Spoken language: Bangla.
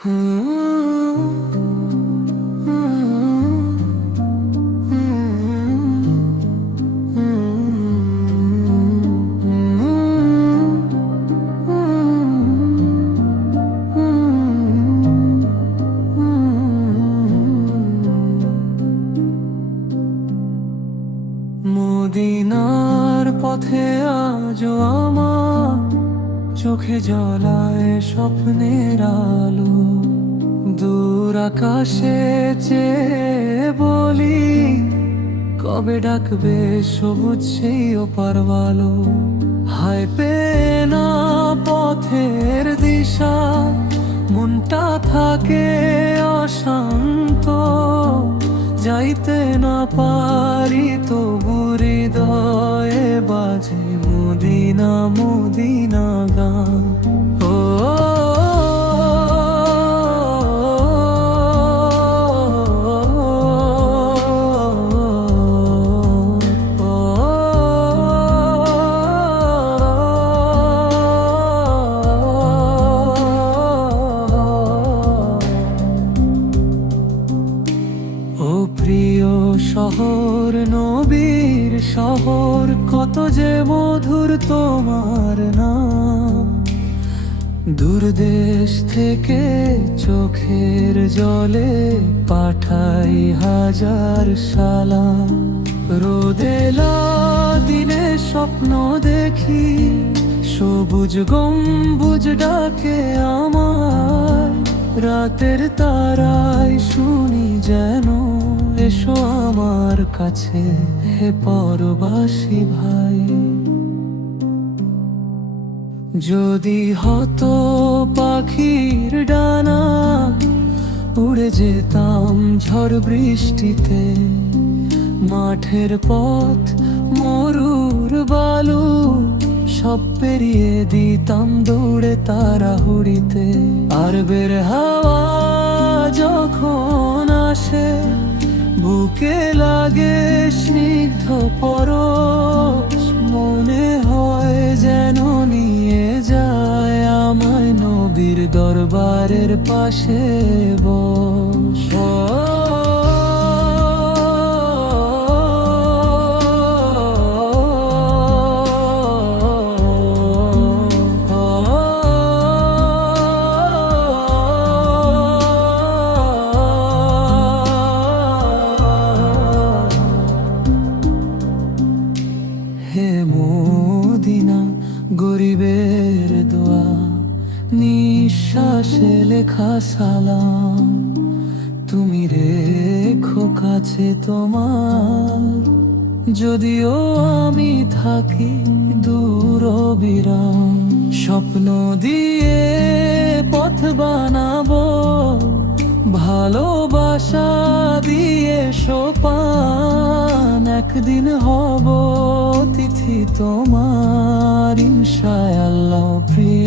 মদিনার পথে আজও আমার চোখে জ্বলায় স্বপ্নের আলো। দূর আকাশে চেয়ে বলি, কবে ডাকবে সবুজ সেই ওপারওয়ালো। হায় পেয়ে না পথের দিশা, মনটা থাকে অশান্ত। যাইতে না পারি তবু হৃদয়ে বাজে মদিনা মদিনা গান। ও প্রিয় শহর, নবীর শহর, কত যে মধুর তোমার নাম। দূর দেশ থেকে চোখের জলে পাঠাই হাজার সালাম। রোদেলা দিনে স্বপ্ন দেখি, সবুজ গম্বুজ ডাকে আমার। রাতের তারায় শুনি যেন, এসো আমার কাছে হে পরবাসী ভাই। যদি হতো পাখির ডানা, উড়ে যেতাম ঝড় বৃষ্টিতে। মাঠের পথ মরুর বালু সব পেরিয়ে দিতাম দৌড়ে তাড়াহুড়িতে। আর বের হাওয়া যখন আসে, বুকে লাগে স্নিগ্ধ পরশ। মনে হয় যেন নিয়ে যায় আমায় নবীর দরবারের পাশে বস। হে মদিনা গরিবের দোয়া, নিঃশ্বাসে লেখা সালাম। তুমি রেখো কাছে তোমার, যদিও আমি থাকি দূর বিরাম। স্বপ্ন দিয়ে পথ বানাবো, ভালোবাসা দিয়ে সোপান। একদিন হব অতিথি তোমার ইনশাআল্লাহ প্রিয়।